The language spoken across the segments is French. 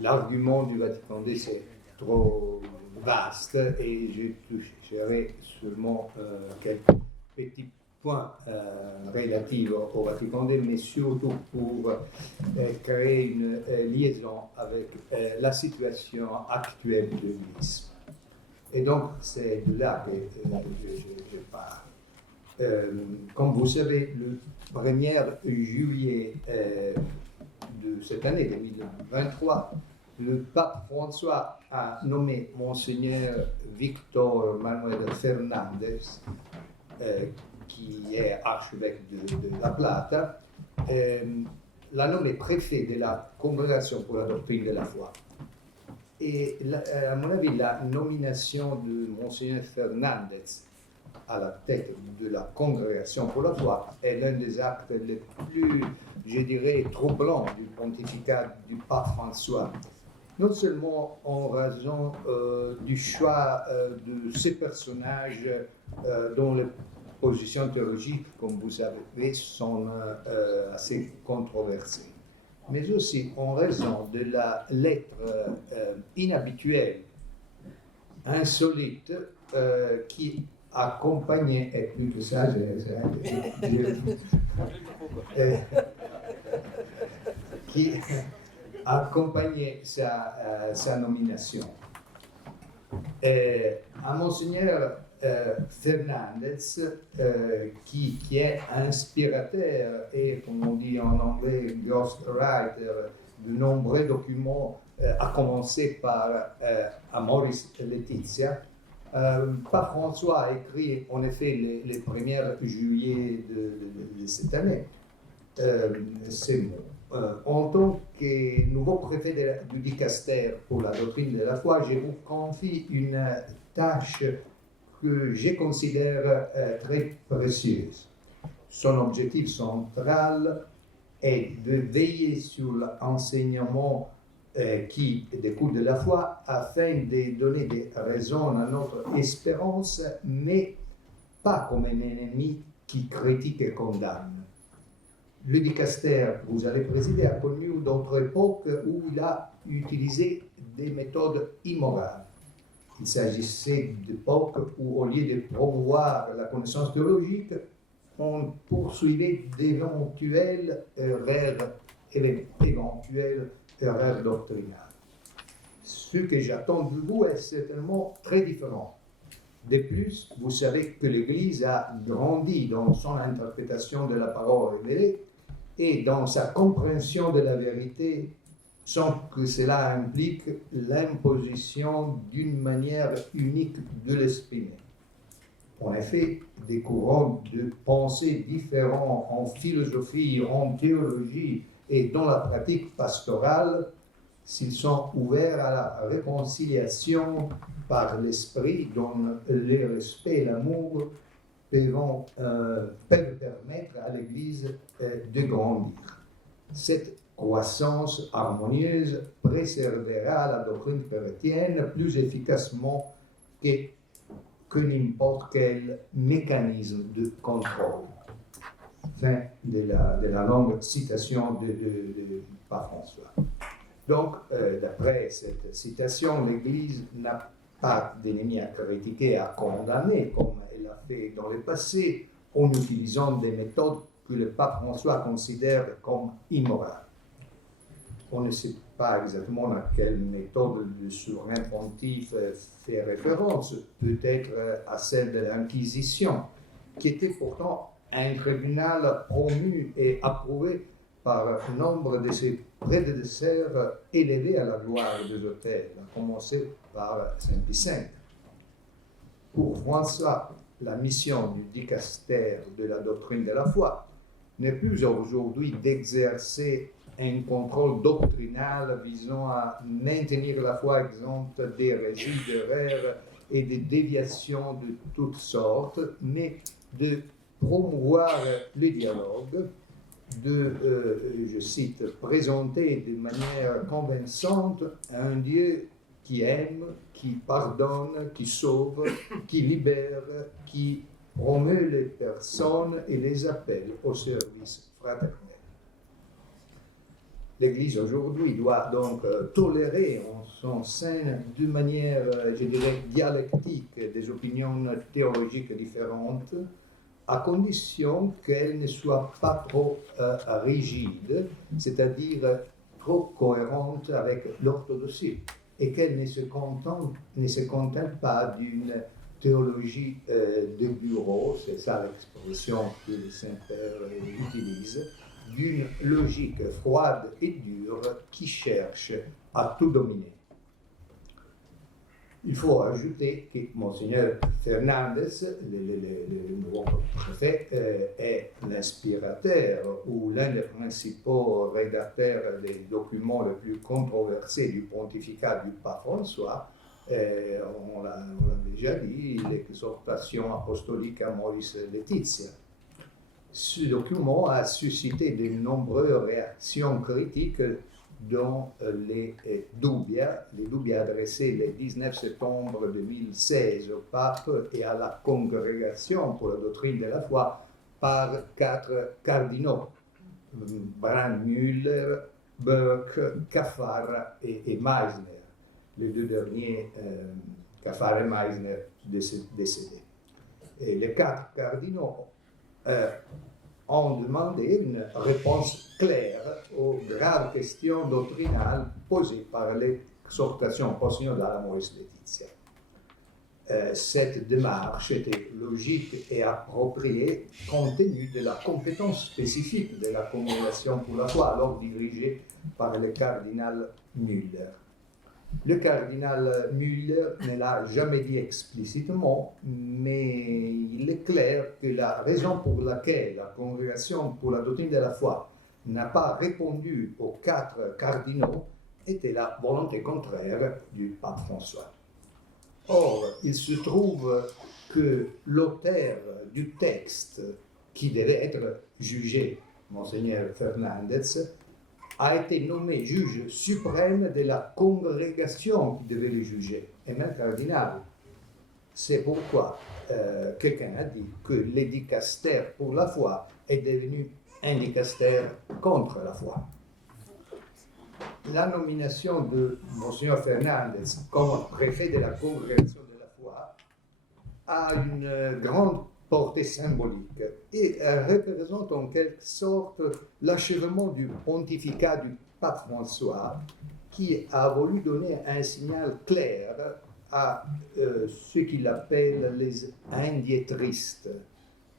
L'argument du Vatican II, c'est trop vaste et je toucherai seulement quelques petits points relatifs au Vatican II, mais surtout pour créer une liaison avec la situation actuelle de l'Église. Et donc, c'est de là que je parle. Comme vous savez, le 1er juillet de cette année 2023, le pape François a nommé Monseigneur Victor Manuel Fernandez, qui est archevêque de La Plata, l'a nommé préfet de la Congrégation pour la doctrine de la foi. Et à mon avis, la nomination de Monseigneur Fernandez à la tête de la Congrégation pour la foi est l'un des actes les plus, je dirais, troublants du pontificat du pape François. Non seulement en raison du choix de ces personnages dont les positions théologiques, comme vous savez, sont assez controversées, mais aussi en raison de la lettre inhabituelle, insolite, qui accompagnait, et plus que ça, qui accompagnait sa nomination. À Monseigneur Fernandez, qui est inspirateur et, comme on dit en anglais, ghostwriter de nombreux documents, à commencer par Amoris Laetitia, Pape François a écrit en effet les 1er juillet de cette année ces mots. En tant que nouveau préfet du dicaster pour la doctrine de la foi, je vous confie une tâche que je considère très précieuse. Son objectif central est de veiller sur l'enseignement qui découle de la foi afin de donner des raisons à notre espérance, mais pas comme un ennemi qui critique et condamne. Le dicaster que vous allez présider a connu d'autres époques où il a utilisé des méthodes immorales. Il s'agissait d'époques où, au lieu de promouvoir la connaissance théologique, on poursuivait d'éventuelles erreurs doctrinales. Ce que j'attends de vous est certainement très différent. De plus, vous savez que l'Église a grandi dans son interprétation de la parole révélée et dans sa compréhension de la vérité, sans que cela implique l'imposition d'une manière unique de l'exprimer. En effet, des courants de pensée différents en philosophie, en théologie et dans la pratique pastorale, s'ils sont ouverts à la réconciliation par l'esprit, dont le respect et l'amour peuvent permettre à l'Église de grandir. Cette croissance harmonieuse préservera la doctrine chrétienne plus efficacement que n'importe quel mécanisme de contrôle. Fin de la longue citation de Pape François. Donc, d'après cette citation, l'Église n'a pas d'ennemis à critiquer, à condamner, comme elle a fait dans le passé, en utilisant des méthodes que le pape François considère comme immorales. On ne sait pas exactement à quelle méthode le souverain pontife fait référence, peut-être à celle de l'Inquisition, qui était pourtant un tribunal promu et approuvé par nombre de ses prédécesseurs élevés à la gloire des autels, à commencer par Saint Pie V. Pour François, la mission du dicaster de la doctrine de la foi n'est plus aujourd'hui d'exercer un contrôle doctrinal visant à maintenir la foi exempte d'hérésies, d'erreurs et de déviations de toutes sortes, mais de promouvoir le dialogue, de, je cite, présenter de manière convaincante un Dieu qui aime, qui pardonne, qui sauve, qui libère, qui promeut les personnes et les appelle au service fraternel. L'Église aujourd'hui doit donc tolérer en son sein d'une manière, je dirais, dialectique des opinions théologiques différentes, à condition qu'elle ne soit pas trop rigide, c'est-à-dire trop cohérente avec l'orthodoxie, et qu'elle ne se contente pas d'une théologie de bureau, c'est ça l'expression que le Saint-Père utilise, d'une logique froide et dure qui cherche à tout dominer. Il faut ajouter que Monseigneur Fernandez, le nouveau préfet, est l'inspirateur ou l'un des principaux rédacteurs des documents les plus controversés du pontificat du pape François. On l'a déjà dit, l'exhortation apostolique à Amoris Laetitia. Ce document a suscité de nombreuses réactions critiques, dont les dubia adressés le 19 septembre 2016 au pape et à la Congrégation pour la doctrine de la foi par 4 cardinaux, Brandmüller, Burke, Caffarra et Meissner. Les deux derniers, Caffarra et Meissner, décédés. Et les 4 cardinaux ont demandé une réponse claire aux graves questions doctrinales posées par l'exhortation postsinodale Amoris Laetitia. Cette démarche était logique et appropriée compte tenu de la compétence spécifique de la Congrégation pour la foi, alors dirigée par le cardinal Müller. Le cardinal Müller ne l'a jamais dit explicitement, mais il est clair que la raison pour laquelle la Congrégation pour la doctrine de la foi n'a pas répondu aux 4 cardinaux était la volonté contraire du pape François. Or, il se trouve que l'auteur du texte qui devait être jugé, Monseigneur Fernandez, a été nommé juge suprême de la congrégation qui devait le juger, et même cardinal. C'est pourquoi quelqu'un a dit que l'édicaster pour la foi est devenu un dicaster contre la foi. La nomination de Monseigneur Fernandez comme préfet de la congrégation de la foi a une grande portée symbolique et représente en quelque sorte l'achèvement du pontificat du pape François, qui a voulu donner un signal clair à ce qu'il appelle les indiétristes,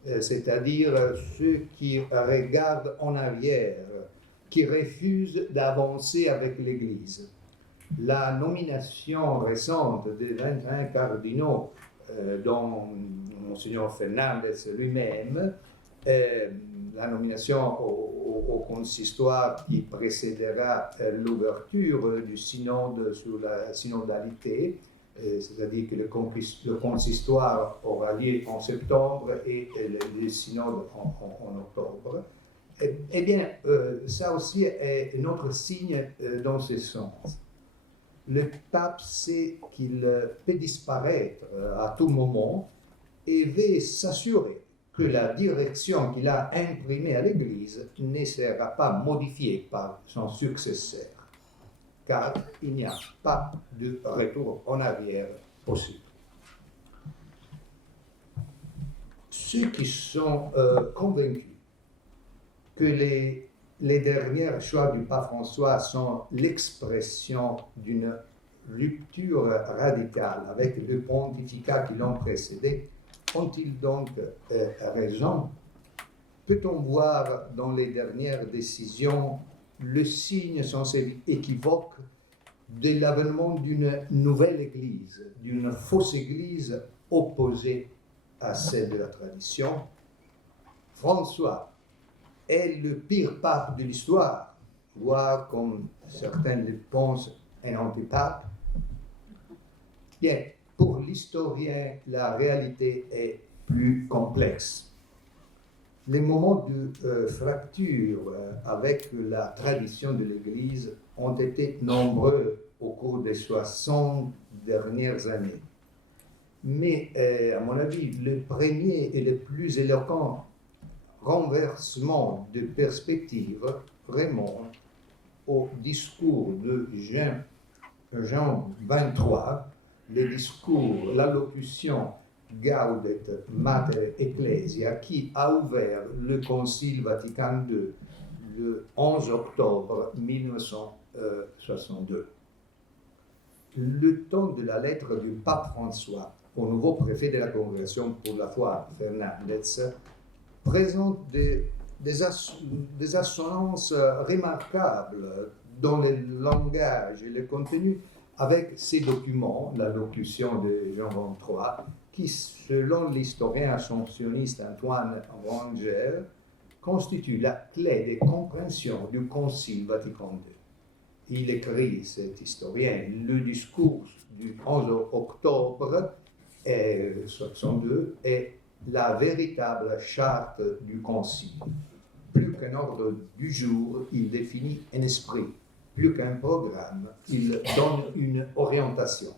c'est-à-dire ceux qui regardent en arrière, qui refusent d'avancer avec l'Église. La nomination récente des 21 cardinaux, dont Monseigneur Fernandez lui-même, la nomination au consistoire qui précédera l'ouverture du synode sur la synodalité, c'est-à-dire que le consistoire aura lieu en septembre et le synode en octobre. Eh bien, ça aussi est un autre signe dans ce sens. Le pape sait qu'il peut disparaître à tout moment et veut s'assurer que la direction qu'il a imprimée à l'Église ne sera pas modifiée par son successeur, car il n'y a pas de retour en arrière possible. Ceux qui sont convaincus que les derniers choix du pape François sont l'expression d'une rupture radicale avec le pontificat qui l'ont précédé, ont-ils donc raison? Peut-on voir dans les dernières décisions le signe sans équivoque de l'avènement d'une nouvelle Église, d'une fausse Église opposée à celle de la tradition? François est le pire pape de l'histoire, voire, comme certains le pensent, un antipape. Bien, pour l'historien, la réalité est plus complexe. Les moments de fracture avec la tradition de l'Église ont été nombreux au cours des 60 dernières années. Mais à mon avis, le premier et le plus éloquent renversement de perspective remonte au discours de Jean 23, le discours, l'allocution Gaudet Mater Ecclesia, qui a ouvert le Concile Vatican II le 11 octobre 1962. Le ton de la lettre du pape François au nouveau préfet de la Congrégation pour la foi, Fernandez, présente des assonances remarquables dans le langage et le contenu avec ces documents, l'allocution de Jean 23, qui, selon l'historien assomptionniste Antoine Ranger, constitue la clé de compréhension du Concile Vatican II. Il écrit, cet historien, le discours du 11 octobre 1962 est la véritable charte du Concile. Plus qu'un ordre du jour, il définit un esprit. Plus qu'un programme, il donne une orientation.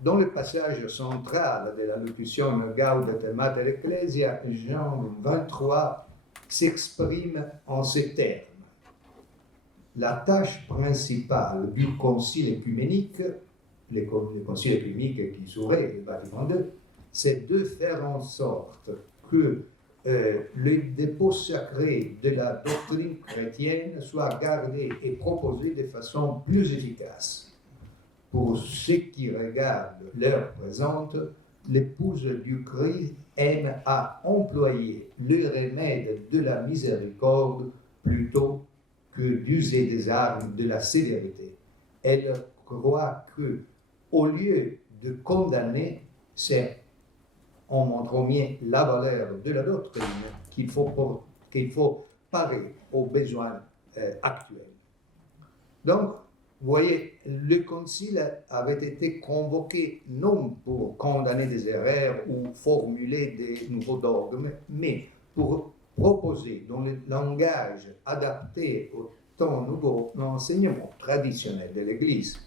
Dans le passage central de l'allocution Gaudet Mater Ecclesia, Jean 23 s'exprime en ces termes. La tâche principale du Concile œcuménique, le Concile œcuménique qui s'ouvrait le Vatican II, c'est de faire en sorte que le dépôt sacré de la doctrine chrétienne soit gardé et proposé de façon plus efficace. Pour ceux qui regardent l'heure présente, l'épouse du Christ aime à employer le remède de la miséricorde plutôt que d'user des armes de la sévérité. Elle croit que, au lieu de condamner, c'est en montrant bien la valeur de la doctrine qu'il faut parer aux besoins actuels. Donc, vous voyez, le Concile avait été convoqué non pour condamner des erreurs ou formuler des nouveaux dogmes, mais pour proposer dans le langage adapté au temps nouveau l'enseignement traditionnel de l'Église.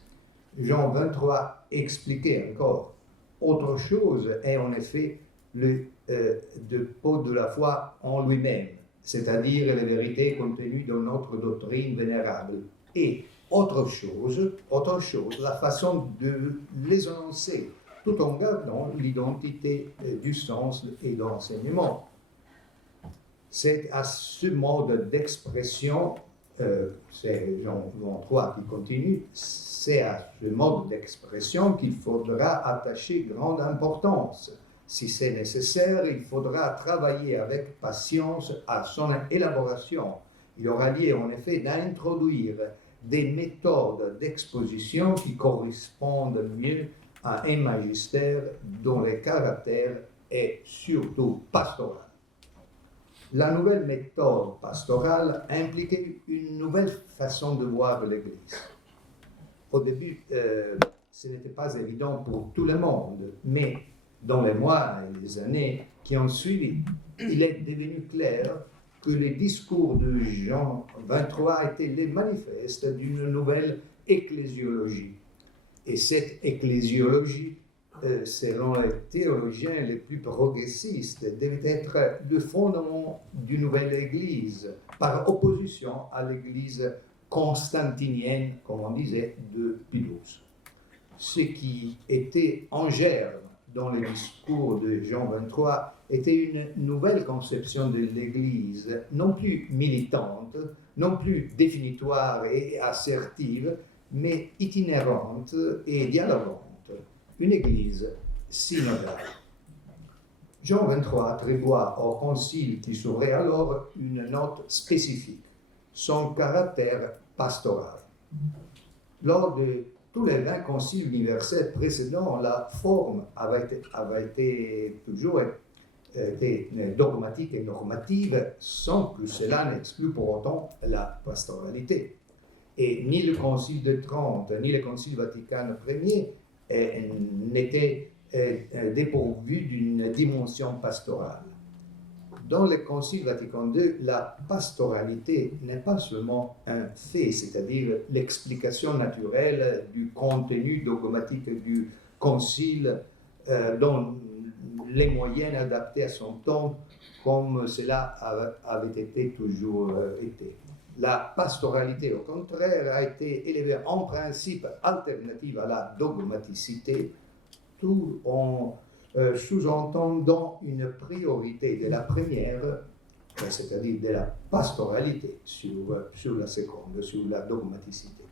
Jean 23 expliquait encore. Autre chose est en effet le dépôt de la foi en lui-même, c'est-à-dire les vérités contenues dans notre doctrine vénérable. Et autre chose, la façon de les annoncer, tout en gardant l'identité du sens et de l'enseignement. C'est à ce mode d'expression, c'est Jean 23 qui continue, c'est à ce mode d'expression qu'il faudra attacher grande importance. Si c'est nécessaire, il faudra travailler avec patience à son élaboration. Il aura lieu en effet d'introduire des méthodes d'exposition qui correspondent mieux à un magistère dont le caractère est surtout pastoral. La nouvelle méthode pastorale impliquait une nouvelle façon de voir l'Église. Au début, ce n'était pas évident pour tout le monde, mais dans les mois et les années qui ont suivi, il est devenu clair que les discours de Jean 23 étaient les manifestes d'une nouvelle ecclésiologie. Et cette ecclésiologie, selon les théologiens les plus progressistes, devait être le fondement d'une nouvelle Église, par opposition à l'Église constantinienne, comme on disait, de Pie XII. Ce qui était en germe dans le discours de Jean 23 était une nouvelle conception de l'Église, non plus militante, non plus définitoire et assertive, mais itinérante et dialogante, une Église synodale. Jean 23 attribua au concile qui s'ouvrait alors une note spécifique, son caractère pastoral. Lors de tous les 20 conciles universels précédents, la forme avait toujours été dogmatique et normative, sans que cela n'exclue pour autant la pastoralité. Et ni le Concile de Trente, ni le Concile Vatican Ier n'étaient dépourvus d'une dimension pastorale. Dans le Concile Vatican II, la pastoralité n'est pas seulement un fait, c'est-à-dire l'explication naturelle du contenu dogmatique du concile dont les moyens adaptés à son temps, comme cela avait été toujours été. La pastoralité, au contraire, a été élevée en principe alternative à la dogmaticité, tout en sous-entendant une priorité de la première, c'est-à-dire de la pastoralité, sur la seconde, sur la dogmaticité.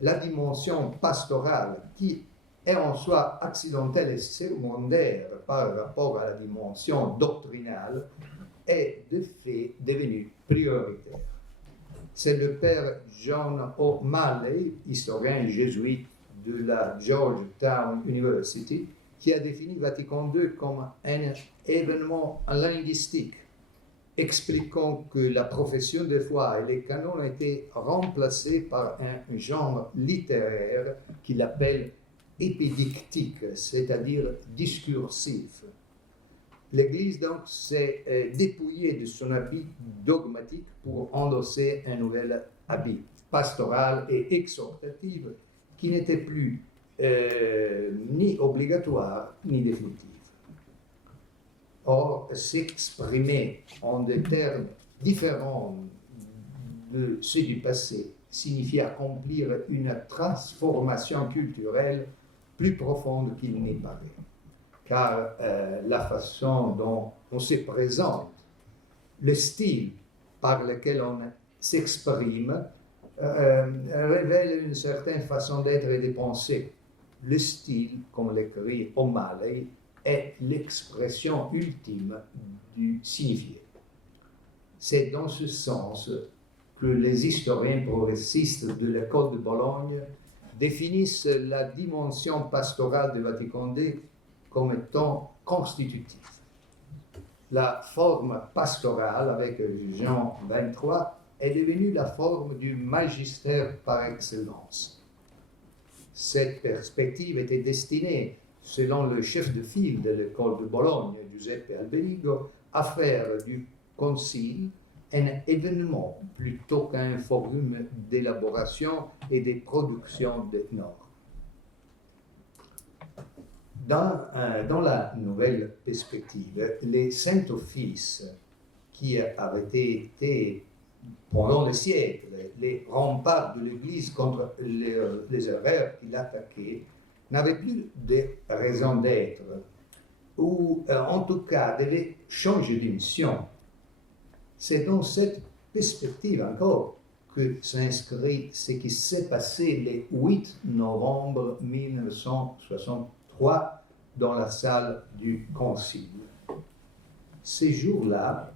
La dimension pastorale, qui est en soi accidentelle et secondaire par rapport à la dimension doctrinale, est de fait devenue prioritaire. C'est le père John O'Malley, historien jésuite de la Georgetown University, qui a défini Vatican II comme un événement linguistique, expliquant que la profession de foi et les canons ont été remplacés par un genre littéraire qu'il appelle épidictique, c'est-à-dire discursif. L'Église donc s'est dépouillée de son habit dogmatique pour endosser un nouvel habit pastoral et exhortatif qui n'était plus ni obligatoire ni définitif. Or, s'exprimer en des termes différents de ceux du passé signifie accomplir une transformation culturelle plus profonde qu'il n'y paraît. Car la façon dont on se présente, le style par lequel on s'exprime, révèle une certaine façon d'être et de penser. Le style, comme l'écrit O'Malley, est l'expression ultime du signifié. C'est dans ce sens que les historiens progressistes de l'école de Bologne définissent la dimension pastorale de Vatican II comme étant constitutive. La forme pastorale, avec Jean XXIII, est devenue la forme du magistère par excellence. Cette perspective était destinée, selon le chef de file de l'école de Bologne, Giuseppe Alberigo, à faire du concile un événement plutôt qu'un forum d'élaboration et de production de normes. Dans la nouvelle perspective, les saints offices qui avaient été pendant les siècles les remparts de l'Église contre les erreurs qu'il attaquait n'avaient plus de raison d'être, ou en tout cas devaient changer de mission. C'est dans cette perspective encore que s'inscrit ce qui s'est passé le 8 novembre 1963 dans la salle du Concile. Ces jours-là,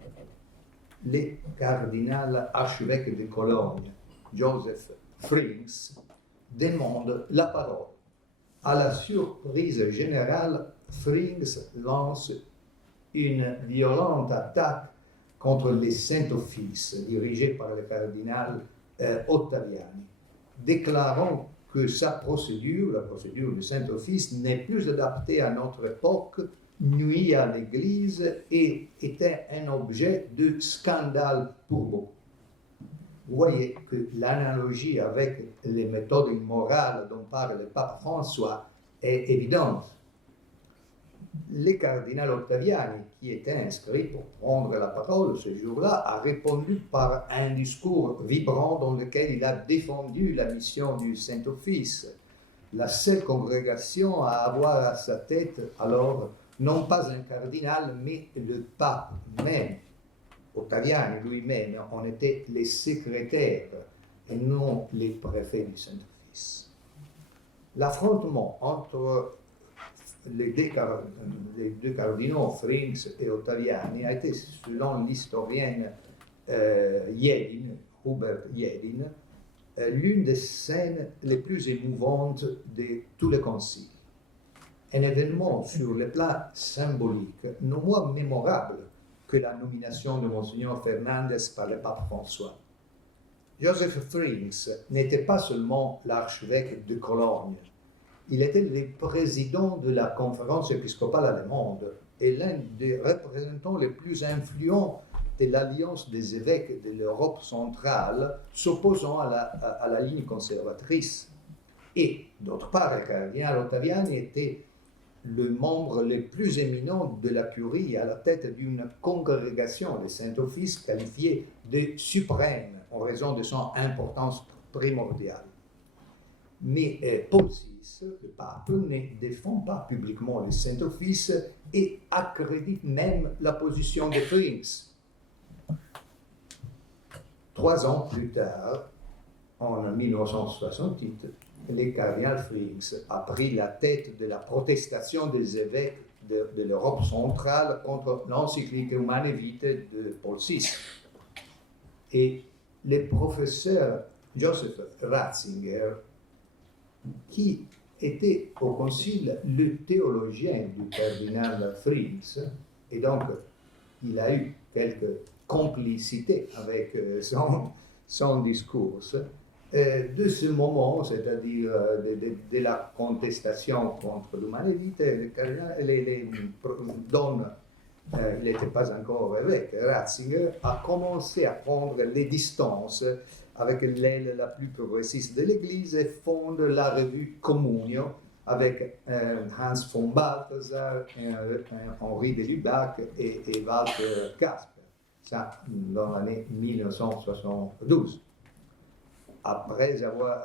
le cardinal archevêque de Cologne, Joseph Frings, demande la parole. À la surprise générale, Frings lance une violente attaque contre les Saint-Offices dirigés par le cardinal Ottaviani, déclarant que sa procédure, la procédure du Saint-Office, n'est plus adaptée à notre époque, nuit à l'Église et était un objet de scandale pour beaucoup. Vous voyez que l'analogie avec les méthodes immorales dont parle le pape François est évidente. Le cardinal Ottaviani, qui était inscrit pour prendre la parole ce jour-là, a répondu par un discours vibrant dans lequel il a défendu la mission du Saint-Office, la seule congrégation à avoir à sa tête alors non pas un cardinal, mais le pape même. Ottaviani lui-même, on était les secrétaires et non les préfets du Saint-Office. L'affrontement entre les deux cardinaux, Frings et Ottaviani, a été, selon l'historienne Hubert Jedin, l'une des scènes les plus émouvantes de tout le concile. Un événement sur le plan symbolique non moins mémorable que la nomination de Monseigneur Fernandez par le pape François. Joseph Frings n'était pas seulement l'archevêque de Cologne, il était le président de la conférence épiscopale allemande et l'un des représentants les plus influents de l'alliance des évêques de l'Europe centrale s'opposant à la ligne conservatrice. Et d'autre part, le cardinal Ottaviani était le membre le plus éminent de la curie à la tête d'une congrégation de Saint-Office qualifiée de suprême en raison de son importance primordiale. Mais Paul VI, le pape, ne défend pas publiquement le Saint-Office et accrédite même la position de Frings. 3 ans plus tard, en 1968, le cardinal Frings a pris la tête de la protestation des évêques de l'Europe centrale contre l'encyclique Humane Vitae de Paul VI. Et le professeur Joseph Ratzinger, qui était au concile le théologien du cardinal Frings, et donc il a eu quelques complicités avec son discours. De ce moment, c'est-à-dire de la contestation contre l'Humane Vitae, le cardinal il n'était pas encore évêque, Ratzinger a commencé à prendre les distances avec l'aile la plus progressiste de l'Église et fonde la revue Communio avec Hans von Balthasar, Henri de Lubac et Walter Kasper, ça dans l'année 1972. Après avoir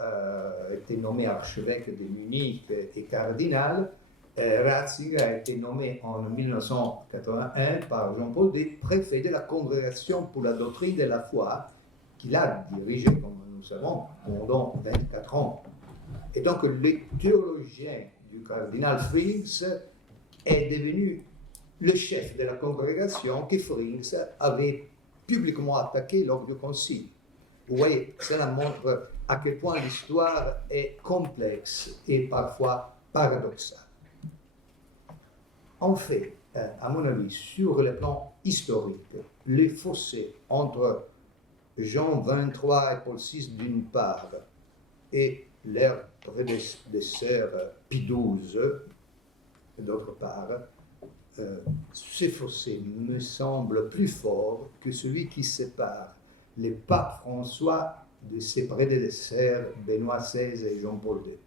été nommé archevêque de Munich et cardinal, Ratzinger a été nommé en 1981 par Jean-Paul II préfet de la Congrégation pour la doctrine de la foi, qu'il a dirigé, comme nous savons, pendant 24 ans. Et donc, le théologien du cardinal Frings est devenu le chef de la congrégation que Frings avait publiquement attaqué lors du concile. Vous voyez, cela montre à quel point l'histoire est complexe et parfois paradoxale. En fait, à mon avis, sur le plan historique, le fossé entre Jean XXIII et Paul VI d'une part et leur prédécesseur Pie XII d'autre part, ce fossé me semble plus fort que celui qui sépare le pape François de ses prédécesseurs Benoît XVI et Jean-Paul II.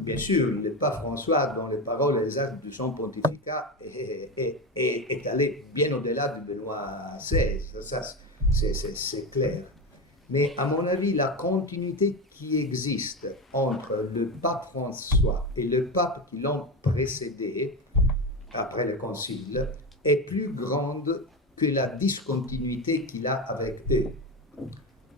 Bien sûr, le pape François, dans les paroles et les actes de son pontificat, est allé bien au-delà de Benoît XVI, ça c'est clair. Mais à mon avis, la continuité qui existe entre le pape François et le pape qui l'ont précédé, après le concile, est plus grande que la discontinuité qu'il a avec eux.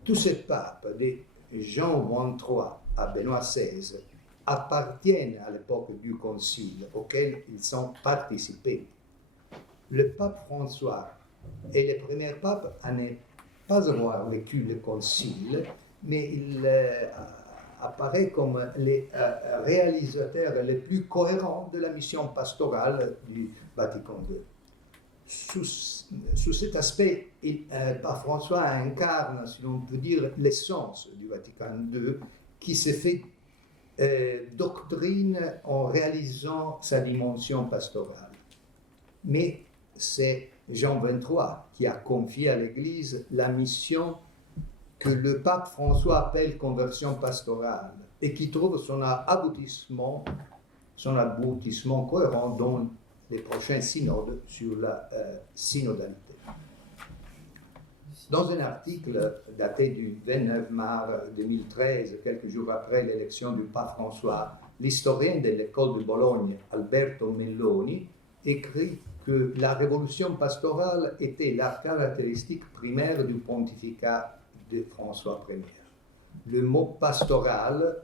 Tous ces papes, de Jean XXIII à Benoît XVI, appartiennent à l'époque du concile auquel ils ont participé. Le pape François est le premier pape à ne pas avoir vécu le concile, mais il apparaît comme le réalisateur le plus cohérent de la mission pastorale du Vatican II. Sous cet aspect, pape François incarne, si l'on peut dire, l'essence du Vatican II, qui se fait doctrine en réalisant sa dimension pastorale. Mais c'est Jean XXIII qui a confié à l'Église la mission que le pape François appelle conversion pastorale et qui trouve son aboutissement cohérent dans les prochains synodes sur la synodalité. Dans un article daté du 29 mars 2013, quelques jours après l'élection du pape François, l'historien de l'école de Bologne, Alberto Melloni, écrit que la révolution pastorale était la caractéristique primaire du pontificat de François Ier. Le mot pastoral,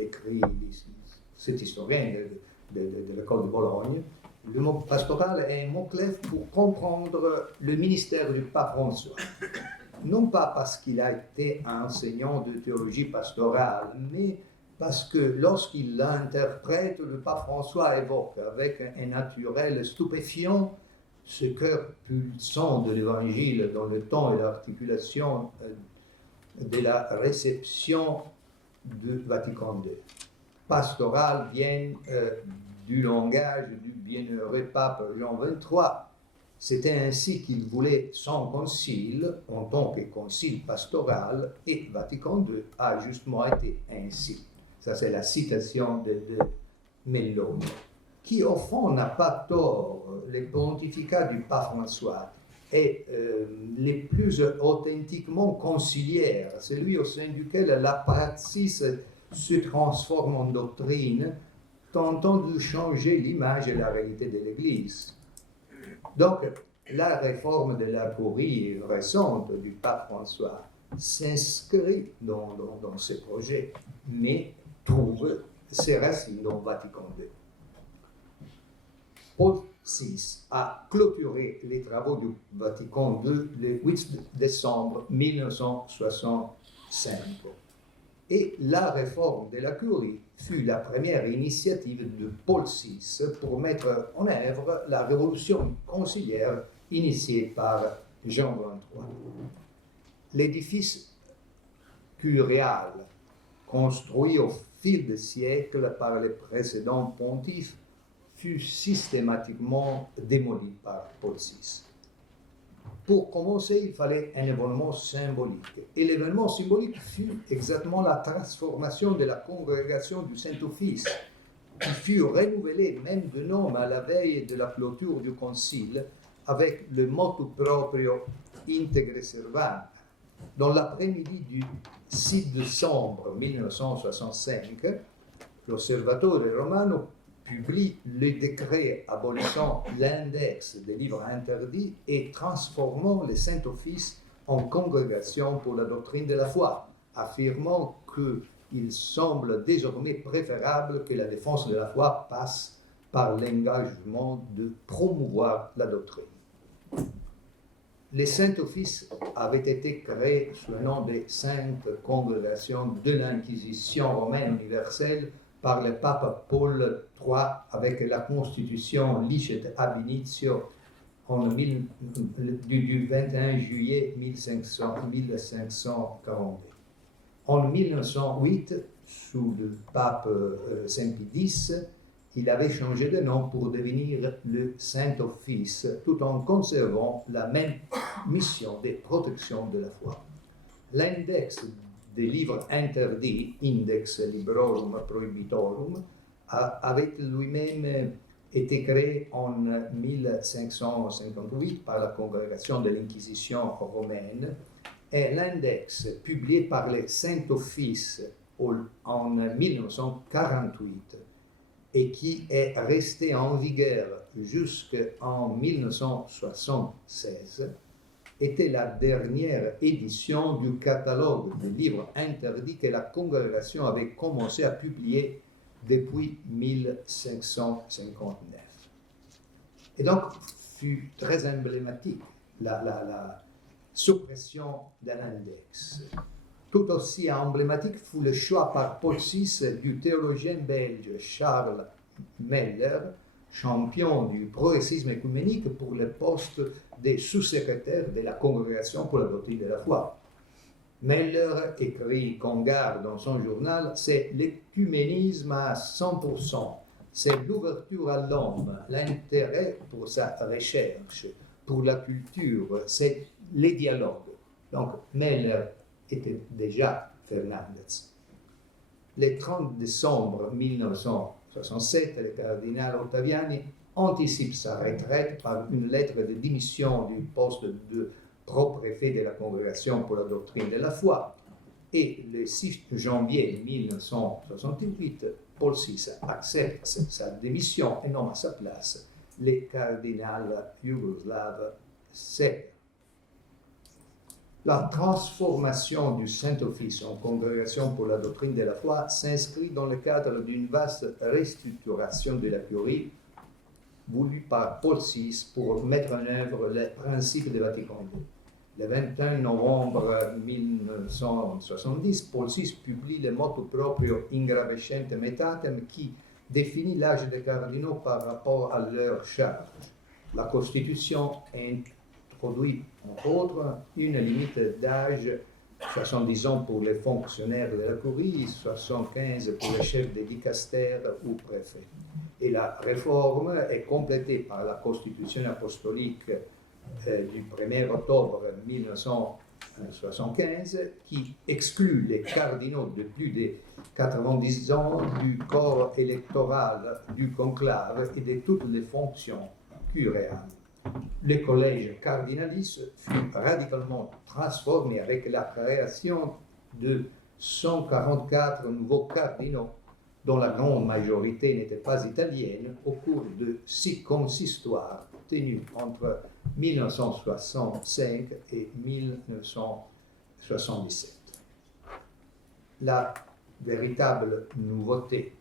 écrit cet historien de l'école de Bologne, le mot pastoral est un mot-clé pour comprendre le ministère du pape François. Non pas parce qu'il a été enseignant de théologie pastorale, mais parce que lorsqu'il l'interprète, le pape François évoque avec un naturel stupéfiant ce cœur pulsant de l'Évangile dans le temps et l'articulation de la réception du Vatican II. Pastoral vient du langage du bienheureux pape Jean XXIII, C'était ainsi qu'il voulait son concile en tant que concile pastoral, et Vatican II a justement été ainsi. Ça, c'est la citation de Melloni, qui au fond n'a pas tort. Les pontificats du pape François est les plus authentiquement conciliaires, celui au sein duquel la praxis se transforme en doctrine, tentant de changer l'image et la réalité de l'Église. Donc, la réforme de la curie récente du pape François s'inscrit dans ce projet, mais trouve ses racines dans Vatican II. Paul VI a clôturé les travaux du Vatican II le 8 décembre 1965. Et la réforme de la curie fut la première initiative de Paul VI pour mettre en œuvre la révolution conciliaire initiée par Jean XXIII. L'édifice curial, construit au fil des siècles par les précédents pontifes, fut systématiquement démoli par Paul VI. Pour commencer, il fallait un événement symbolique. Et l'événement symbolique fut exactement la transformation de la congrégation du Saint-Office, qui fut renouvelée même de nom à la veille de la clôture du concile, avec le motu proprio Integre Servanda. Dans l'après-midi du 6 décembre 1965, l'Osservatore Romano publie le décret abolissant l'index des livres interdits et transformant le Saint-Office en congrégation pour la doctrine de la foi, affirmant qu'il semble désormais préférable que la défense de la foi passe par l'engagement de promouvoir la doctrine. Le Saint-Office avait été créé sous le nom des Saintes Congrégations de l'Inquisition romaine universelle par le pape Paul III avec la constitution Licet ab initio du 21 juillet 1542. En 1908, sous le pape Saint-Pie X, il avait changé de nom pour devenir le Saint-Office, tout en conservant la même mission de protection de la foi. L'index des livres interdits, Index Librorum Prohibitorum, avait lui-même été créé en 1558 par la congrégation de l'Inquisition romaine, et l'index publié par le Saint-Office en 1948 et qui est resté en vigueur jusqu'en 1976, était la dernière édition du catalogue des livres interdits que la congrégation avait commencé à publier depuis 1559. Et donc, fut très emblématique la suppression d'un index. Tout aussi emblématique fut le choix par Paul VI du théologien belge Charles Meller, champion du progressisme écuménique, pour le poste de sous-secrétaire de la Congrégation pour la doctrine de la foi. Meller écrit Congar dans son journal, c'est l'écuménisme à 100%, c'est l'ouverture à l'homme, l'intérêt pour sa recherche, pour la culture, c'est les dialogues. Donc Meller était déjà Fernandez. Le 30 décembre 1967, le cardinal Ottaviani anticipe sa retraite par une lettre de démission du poste de pro-préfet de la Congrégation pour la doctrine de la foi. Et le 6 janvier 1968, Paul VI accepte sa démission et nomme à sa place le cardinal yougoslave Sever. La transformation du Saint-Office en congrégation pour la doctrine de la foi s'inscrit dans le cadre d'une vaste restructuration de la curie voulue par Paul VI pour mettre en œuvre les principes de Vatican II. Le 21 novembre 1970, Paul VI publie le motu proprio Ingravescentem Aetatem qui définit l'âge des cardinaux par rapport à leur charge. La Constitution introduit, entre autres, une limite d'âge 70 ans pour les fonctionnaires de la Curie, 75 pour les chefs des dicastères ou préfets. Et la réforme est complétée par la Constitution apostolique du 1er octobre 1975 qui exclut les cardinaux de plus de 90 ans du corps électoral du conclave et de toutes les fonctions curéales. Le collège cardinalice fut radicalement transformé avec la création de 144 nouveaux cardinaux, dont la grande majorité n'était pas italienne, au cours de 6 consistoires tenus entre 1965 et 1977. La véritable nouveauté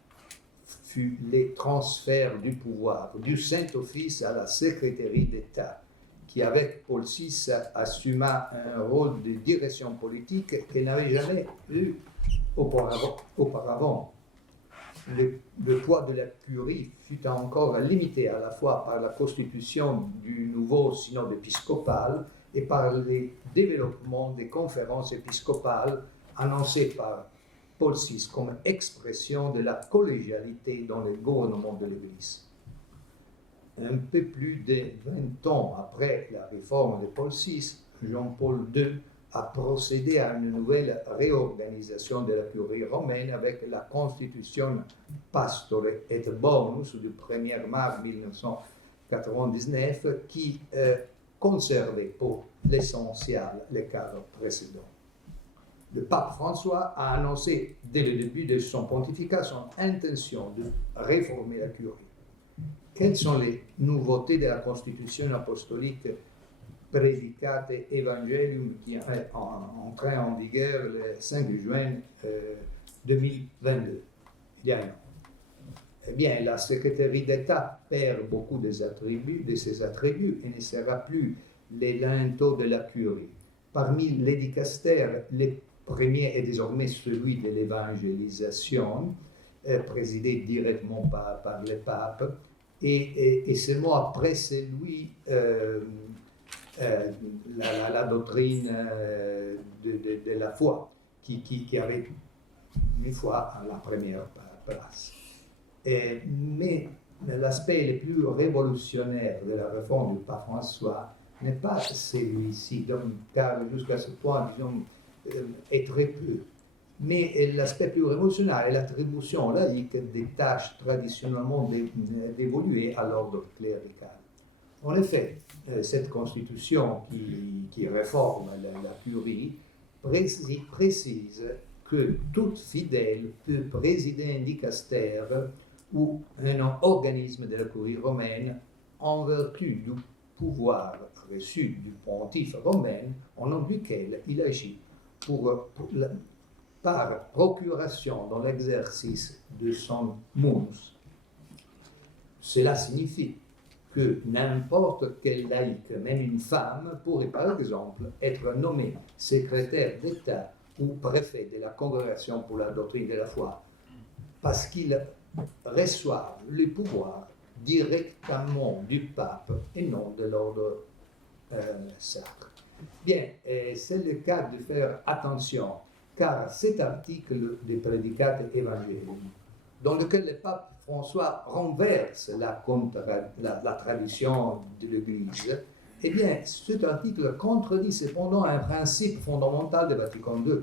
fut les transferts du pouvoir du Saint-Office à la Secrétaire d'État, qui avec Paul VI assuma un rôle de direction politique qu'elle n'avait jamais eu auparavant. Le poids de la curie fut encore limité à la fois par la constitution du nouveau synode épiscopal et par le développement des conférences épiscopales annoncées par Paul VI comme expression de la collégialité dans le gouvernement de l'Église. Un peu plus de 20 ans après la réforme de Paul VI, Jean-Paul II a procédé à une nouvelle réorganisation de la curie romaine avec la Constitution Pastore et Bonus du 1er mars 1999 qui conservait pour l'essentiel les cadres précédents. Le pape François a annoncé dès le début de son pontificat son intention de réformer la curie. Quelles sont les nouveautés de la Constitution apostolique Predicate Evangelium qui est entrée en vigueur le 5 juin 2022, il y a un an? Eh bien, la Secrétaire d'État perd beaucoup de ses attributs et ne sera plus l'élanto de la curie. Parmi les dicastères, le premier est désormais celui de l'évangélisation, présidé directement par le pape, et seulement après celui la doctrine de la foi qui avait une fois à la première place. Mais l'aspect le plus révolutionnaire de la réforme du pape François n'est pas celui-ci, car jusqu'à ce point, disons, est très peu. Mais l'aspect plus révolutionnaire est l'attribution laïque des tâches traditionnellement dévolues à l'ordre clérical. En effet, cette constitution qui réforme la curie précise que tout fidèle peut présider un dicastère ou un organisme de la curie romaine en vertu du pouvoir reçu du pontife romain en nom duquel il agit par procuration dans l'exercice de son munus. Cela signifie que n'importe quel laïc, même une femme, pourrait par exemple être nommé secrétaire d'État ou préfet de la Congrégation pour la doctrine de la foi, parce qu'il reçoit le pouvoir directement du pape et non de l'ordre sacre. Bien, c'est le cas de faire attention, car cet article des Predicate Evangelium, dans lequel le pape François renverse la tradition de l'Église, eh bien, cet article contredit cependant un principe fondamental de Vatican II.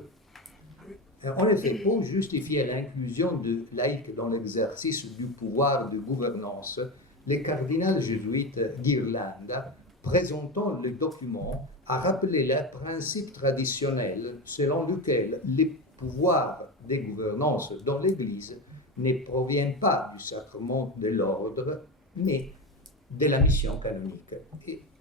En effet, pour justifier l'inclusion de laïcs dans l'exercice du pouvoir de gouvernance, le cardinal jésuite d'Irlande, présentant le document, a rappelé le principe traditionnel selon lequel les pouvoirs de gouvernance dans l'Église ne proviennent pas du sacrement de l'ordre, mais de la mission canonique.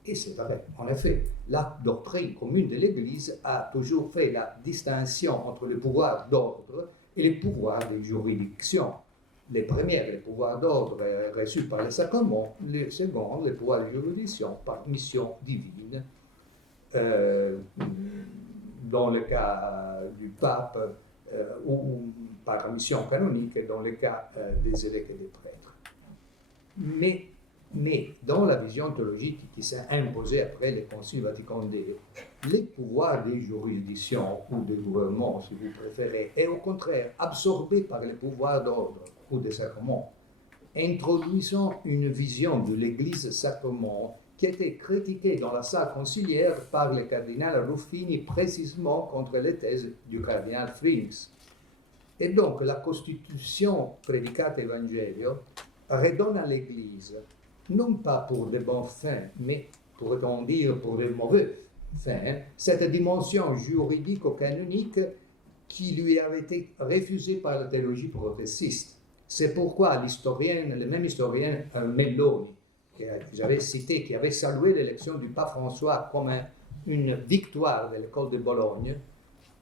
Et c'est vrai, en effet, la doctrine commune de l'Église a toujours fait la distinction entre le pouvoir d'ordre et le pouvoir de juridiction. Les premiers, les pouvoirs d'ordre reçus par les sacrements, les seconds, les pouvoirs de juridiction par mission divine. Dans le cas du pape, ou par mission canonique dans le cas des évêques et des prêtres. Mais Mais dans la vision théologique qui s'est imposée après le Concile Vatican II, les pouvoirs des juridictions ou des gouvernements, si vous préférez, est au contraire absorbé par les pouvoirs d'ordre ou des sacrements, introduisant une vision de l'Église sacrement qui a été critiquée dans la salle conciliaire par le cardinal Ruffini précisément contre les thèses du cardinal Frings. Et donc la Constitution Predicate Evangelio redonne à l'Église, non pas pour de bonnes fins, mais pourrait-on dire pour de mauvaises fins, cette dimension juridico-canonique qui lui avait été refusée par la théologie progressiste. C'est pourquoi le même historien Melloni, que j'avais cité, qui avait salué l'élection du pape François comme une victoire de l'école de Bologne,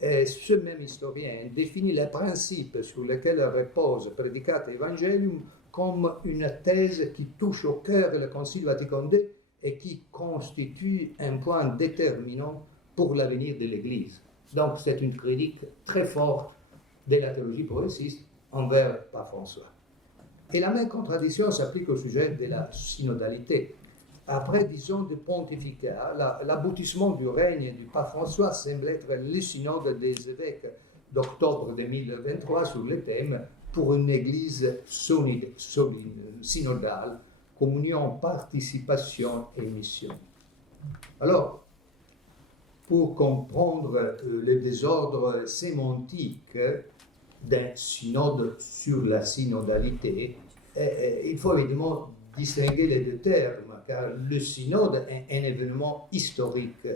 ce même historien définit les principes sur lesquels repose Predicate Evangelium comme une thèse qui touche au cœur du Concile Vatican II et qui constitue un point déterminant pour l'avenir de l'Église. Donc c'est une critique très forte de la théologie progressiste envers Pape François. Et la même contradiction s'applique au sujet de la synodalité. Après 10 ans de pontificat, l'aboutissement du règne du pape François semble être le synode des évêques d'octobre 2023 sur le thème « Pour une Église synodale, communion, participation et mission ». Alors, pour comprendre le désordre sémantique d'un synode sur la synodalité, il faut évidemment distinguer les deux termes, car le synode est un événement historique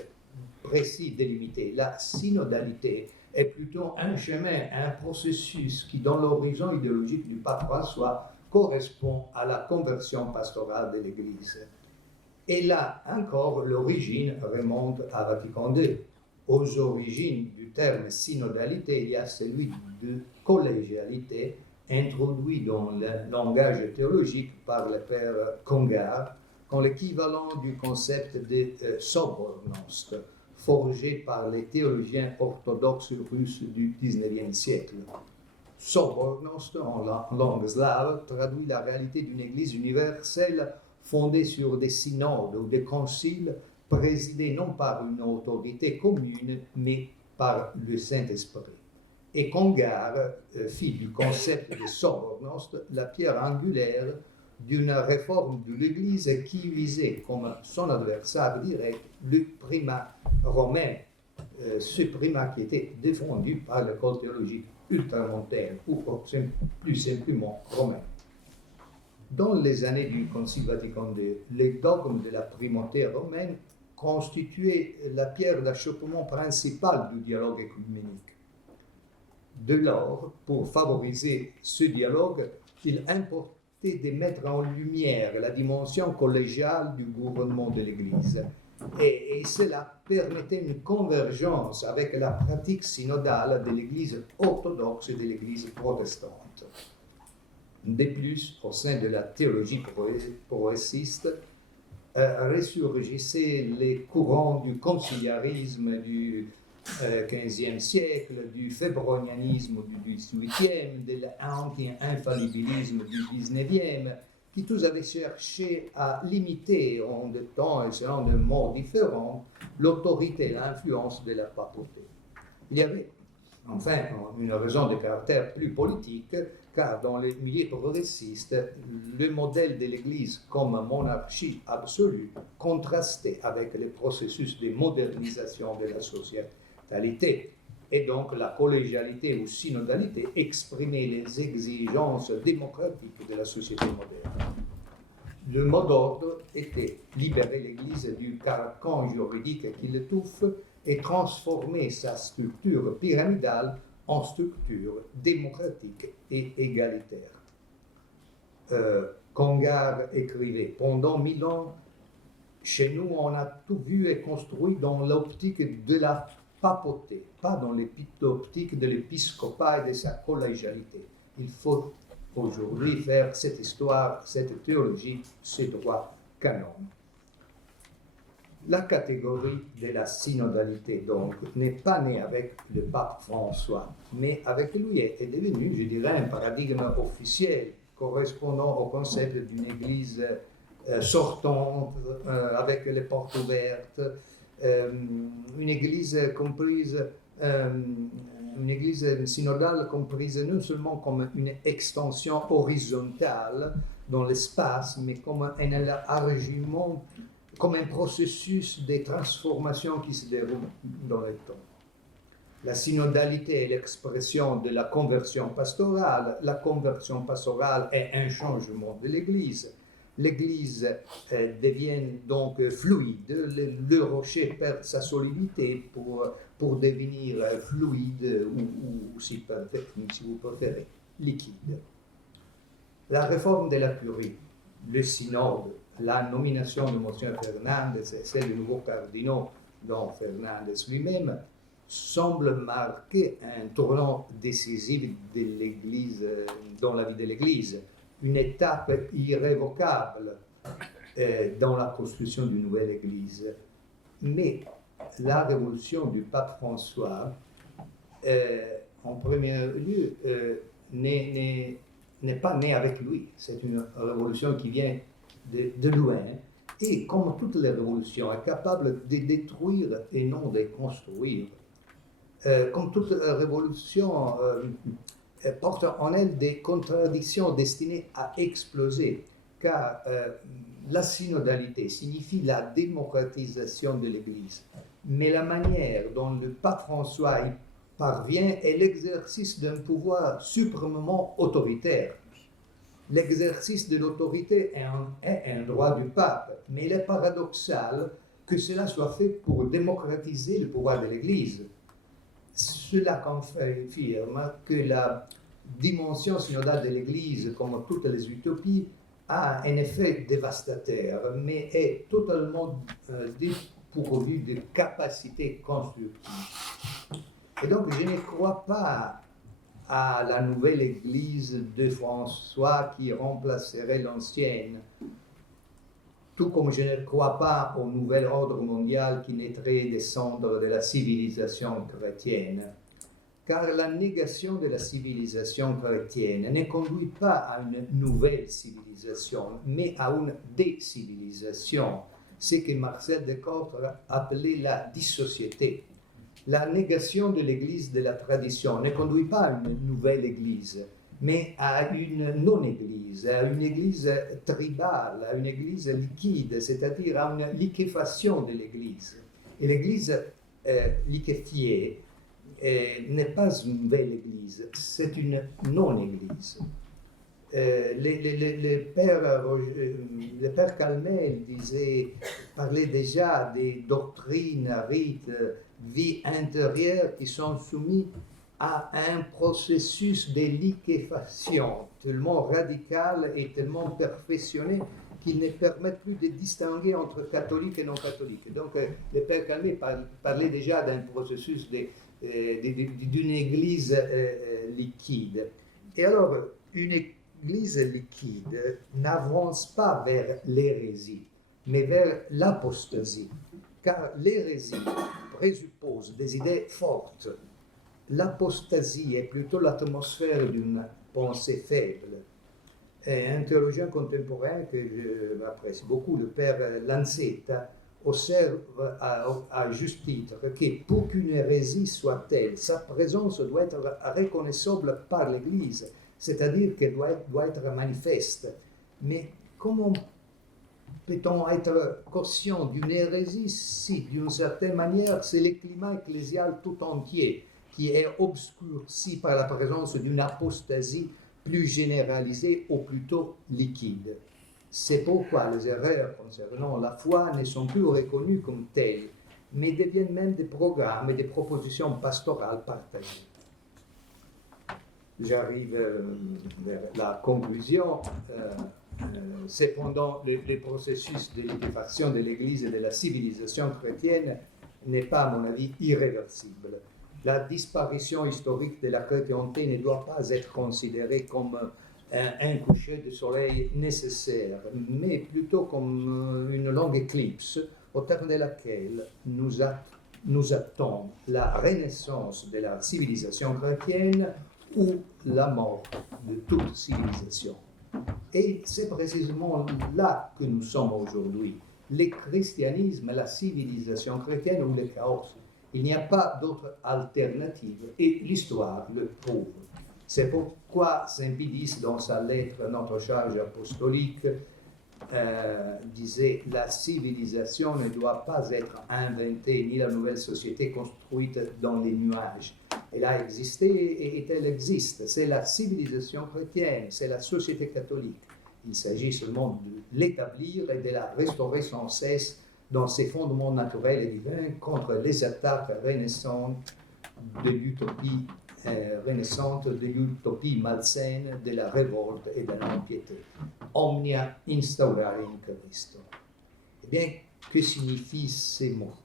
précis, délimité. La synodalité est plutôt un chemin, un processus qui, dans l'horizon idéologique du pape François, correspond à la conversion pastorale de l'Église. Et là encore, l'origine remonte à Vatican II. Aux origines du terme synodalité, il y a celui de collégialité, introduit dans le langage théologique par le père Congar, comme l'équivalent du concept de sobornost, forgé par les théologiens orthodoxes russes du XIXe siècle. Sobornost, en langue slave, traduit la réalité d'une Église universelle fondée sur des synodes ou des conciles présidés non par une autorité commune, mais par le Saint-Esprit. Et Congar fit du concept de sobornost la pierre angulaire d'une réforme de l'Église qui visait comme son adversaire direct le primat romain, ce primat qui était défendu par l'école théologique ultramontaine ou plus simplement romain. Dans les années du Concile Vatican II, les dogmes de la primauté romaine constituaient la pierre d'achoppement principale du dialogue œcuménique. De lors, pour favoriser ce dialogue, il importait de mettre en lumière la dimension collégiale du gouvernement de l'Église. Et cela permettait une convergence avec la pratique synodale de l'Église orthodoxe et de l'Église protestante. De plus, au sein de la théologie progressiste, ressurgissaient les courants du conciliarisme du XVe siècle, du fébronianisme du XVIIIe, de l'anti-infallibilisme du XIXe, qui tous avaient cherché à limiter en de temps et selon des mots différents l'autorité et l'influence de la papauté. Il y avait enfin une raison de caractère plus politique, car dans les milieux progressistes, le modèle de l'Église comme monarchie absolue contrastait avec les processus de modernisation de la sociétalité. Et donc la collégialité ou synodalité exprimait les exigences démocratiques de la société moderne. Le mot d'ordre était libérer l'Église du carcan juridique qui l'étouffe et transformer sa structure pyramidale en structure démocratique et égalitaire. Congar écrivait « Pendant 1000 ans, chez nous, on a tout vu et construit dans l'optique de la papauté, pas dans l'optique de l'épiscopat et de sa collégialité. Il faut aujourd'hui faire cette histoire, cette théologie, ce droit canon. » La catégorie de la synodalité, donc, n'est pas née avec le pape François, mais avec lui est devenue, je dirais, un paradigme officiel correspondant au concept d'une Église sortante, avec les portes ouvertes, une église comprise, une église synodale comprise non seulement comme une extension horizontale dans l'espace, mais comme un élargissement, comme un processus de transformation qui se déroule dans le temps. La synodalité est l'expression de la conversion pastorale. La conversion pastorale est un changement de l'Église. L'Église devient donc fluide. Le rocher perd sa solidité pour devenir fluide ou si vous préférez, liquide. La réforme de la curie, le synode, la nomination de Monseigneur Fernandez et celle du nouveau cardinal, dont Fernandez lui-même, semble marquer un tournant décisif de l'Église, dans la vie de l'Église, une étape irrévocable dans la construction d'une nouvelle Église. Mais la révolution du pape François, en premier lieu, n'est pas née avec lui. C'est une révolution qui vient de loin. Et comme toutes les révolutions, est capable de détruire et non de construire. Comme toute révolution, porte en elle des contradictions destinées à exploser, car la synodalité signifie la démocratisation de l'Église. Mais la manière dont le pape François y parvient est l'exercice d'un pouvoir suprêmement autoritaire. L'exercice de l'autorité est un droit du pape, mais il est paradoxal que cela soit fait pour démocratiser le pouvoir de l'Église. Cela confirme que la dimension synodale de l'Église, comme toutes les utopies, a un effet dévastateur, mais est totalement dépourvue de capacité constructive. Et donc, je ne crois pas à la nouvelle Église de François qui remplacerait l'ancienne, tout comme je ne crois pas au nouvel ordre mondial qui naîtrait des cendres de la civilisation chrétienne. Car la négation de la civilisation chrétienne ne conduit pas à une nouvelle civilisation, mais à une décivilisation, ce que Marcel Descotres appelait la dissociété. La négation de l'Église de la tradition ne conduit pas à une nouvelle Église, mais à une non-Église, à une Église tribale, à une Église liquide, c'est-à-dire à une liquéfaction de l'Église. Et l'Église liquéfiée n'est pas une nouvelle Église, c'est une non-Église. Le père Calmel parlait déjà des doctrines, rites, vie intérieure qui sont soumis à un processus de liquéfaction tellement radical et tellement perfectionné qu'il ne permet plus de distinguer entre catholiques et non catholiques. Donc, le père Calmel parlait déjà d'un processus d'une église liquide. Et alors, une église liquide n'avance pas vers l'hérésie, mais vers l'apostasie. Car l'hérésie présuppose des idées fortes. L'apostasie est plutôt l'atmosphère d'une pensée faible. Et un théologien contemporain que j'apprécie beaucoup, le père Lancetta, observe à juste titre que pour qu'une hérésie soit telle, sa présence doit être reconnaissable par l'Église, c'est-à-dire qu'elle doit être manifeste. Mais comment peut-on être conscient d'une hérésie si, d'une certaine manière, c'est le climat ecclésial tout entier qui est obscurci par la présence d'une apostasie plus généralisée ou plutôt liquide. C'est pourquoi les erreurs concernant la foi ne sont plus reconnues comme telles, mais deviennent même des programmes et des propositions pastorales partagées. J'arrive vers la conclusion. Cependant, le processus de liquéfaction de l'Église et de la civilisation chrétienne n'est pas, à mon avis, irréversible. La disparition historique de la chrétienté ne doit pas être considérée comme un coucher de soleil nécessaire, mais plutôt comme une longue éclipse au terme de laquelle nous attend la renaissance de la civilisation chrétienne ou la mort de toute civilisation. Et c'est précisément là que nous sommes aujourd'hui. Le christianisme, la civilisation chrétienne ou le chaos. Il n'y a pas d'autre alternative et l'histoire le prouve. C'est pourquoi Saint Pie X, dans sa lettre Notre charge apostolique, disait la civilisation ne doit pas être inventée, ni la nouvelle société construite dans les nuages. Elle a existé et elle existe. C'est la civilisation chrétienne, c'est la société catholique. Il s'agit seulement de l'établir et de la restaurer sans cesse dans ses fondements naturels et divins contre les attaques renaissantes de l'utopie malsaine, de la révolte et de l'impiété. Omnia instaurare in Christo. Eh bien, que signifient ces mots?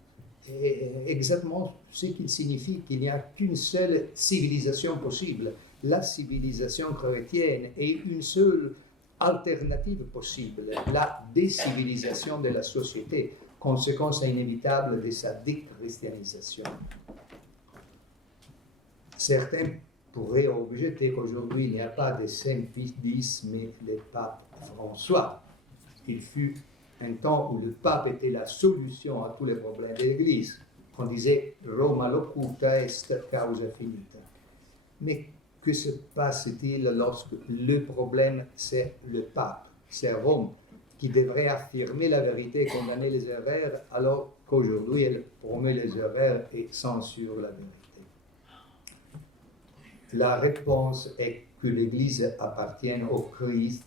Exactement ce qu'ils signifient, qu'il n'y a qu'une seule civilisation possible, la civilisation chrétienne, et une seule alternative possible, la décivilisation de la société, conséquence inévitable de sa déchristianisation. Certains pourraient objecter qu'aujourd'hui il n'y a pas de Saint Pie X, mais le pape François. Il fut un temps où le pape était la solution à tous les problèmes de l'Église. On disait Roma locuta est causa finita. Mais que se passe-t-il lorsque le problème c'est le pape, c'est Rome, qui devrait affirmer la vérité et condamner les erreurs, alors qu'aujourd'hui elle promet les erreurs et censure la vérité? La réponse est que l'Église appartient au Christ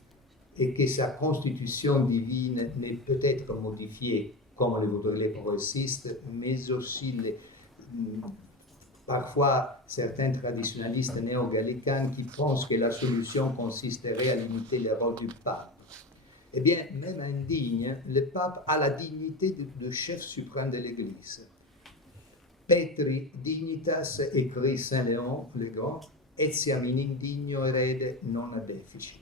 et que sa constitution divine ne peut être modifiée, comme le voudraient les progressistes, mais aussi parfois certains traditionalistes néo-gallicains qui pensent que la solution consisterait à limiter le rôle du pape. Eh bien, même indigne, le pape a la dignité de chef suprême de l'Église. Petri dignitas, écrit Saint Léon le Grand, etiam in indigno erede non a deficit.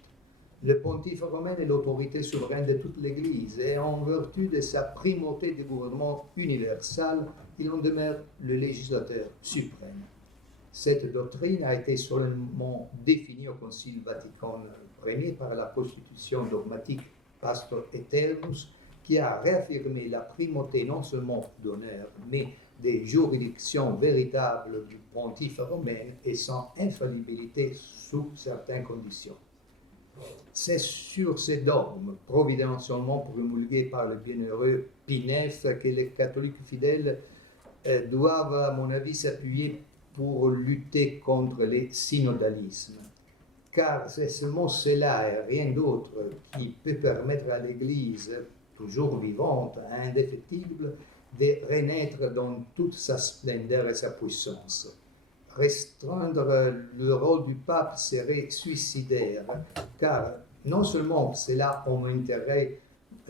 Le pontife romain est l'autorité souveraine de toute l'Église et en vertu de sa primauté de gouvernement universel, il en demeure le législateur suprême. Cette doctrine a été solennellement définie au Concile Vatican I par la Constitution dogmatique Pastor Aeternus, qui a réaffirmé la primauté non seulement d'honneur, mais des juridictions véritables du pontife romain et son infallibilité sous certaines conditions. C'est sur ces dogmes, providentiellement promulgués par le bienheureux Pie IX, que les catholiques fidèles doivent, à mon avis, s'appuyer pour lutter contre les synodalismes. Car c'est seulement cela et rien d'autre qui peut permettre à l'Église, toujours vivante, indéfectible, de renaître dans toute sa splendeur et sa puissance. Restreindre le rôle du pape serait suicidaire, car non seulement cela augmenterait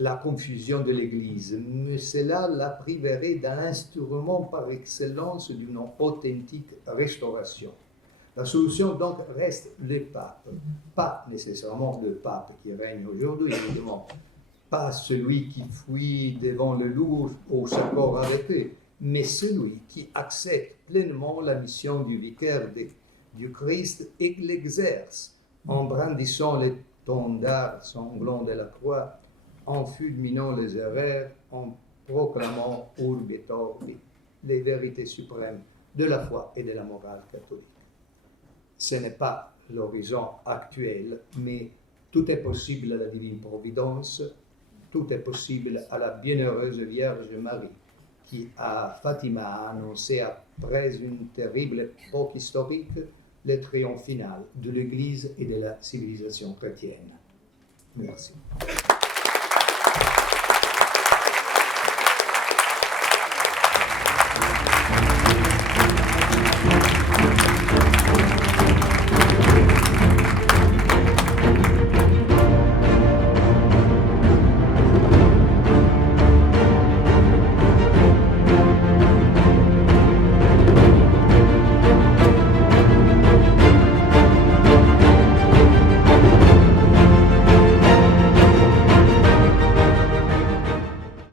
la confusion de l'Église, mais cela la priverait d'un instrument par excellence d'une authentique restauration. La solution donc reste le pape, pas nécessairement le pape qui règne aujourd'hui, évidemment, pas celui qui fuit devant le loup ou s'accorde avec eux, mais celui qui accepte pleinement la mission du vicaire du Christ et l'exerce en brandissant l'étendard sanglant de la croix, en fulminant les erreurs, en proclamant urbi et orbi les vérités suprêmes de la foi et de la morale catholique. Ce n'est pas l'horizon actuel, mais tout est possible à la divine providence, tout est possible à la bienheureuse Vierge Marie, qui à Fatima a annoncé, après une terrible époque historique, le triomphe final de l'Église et de la civilisation chrétienne. Merci.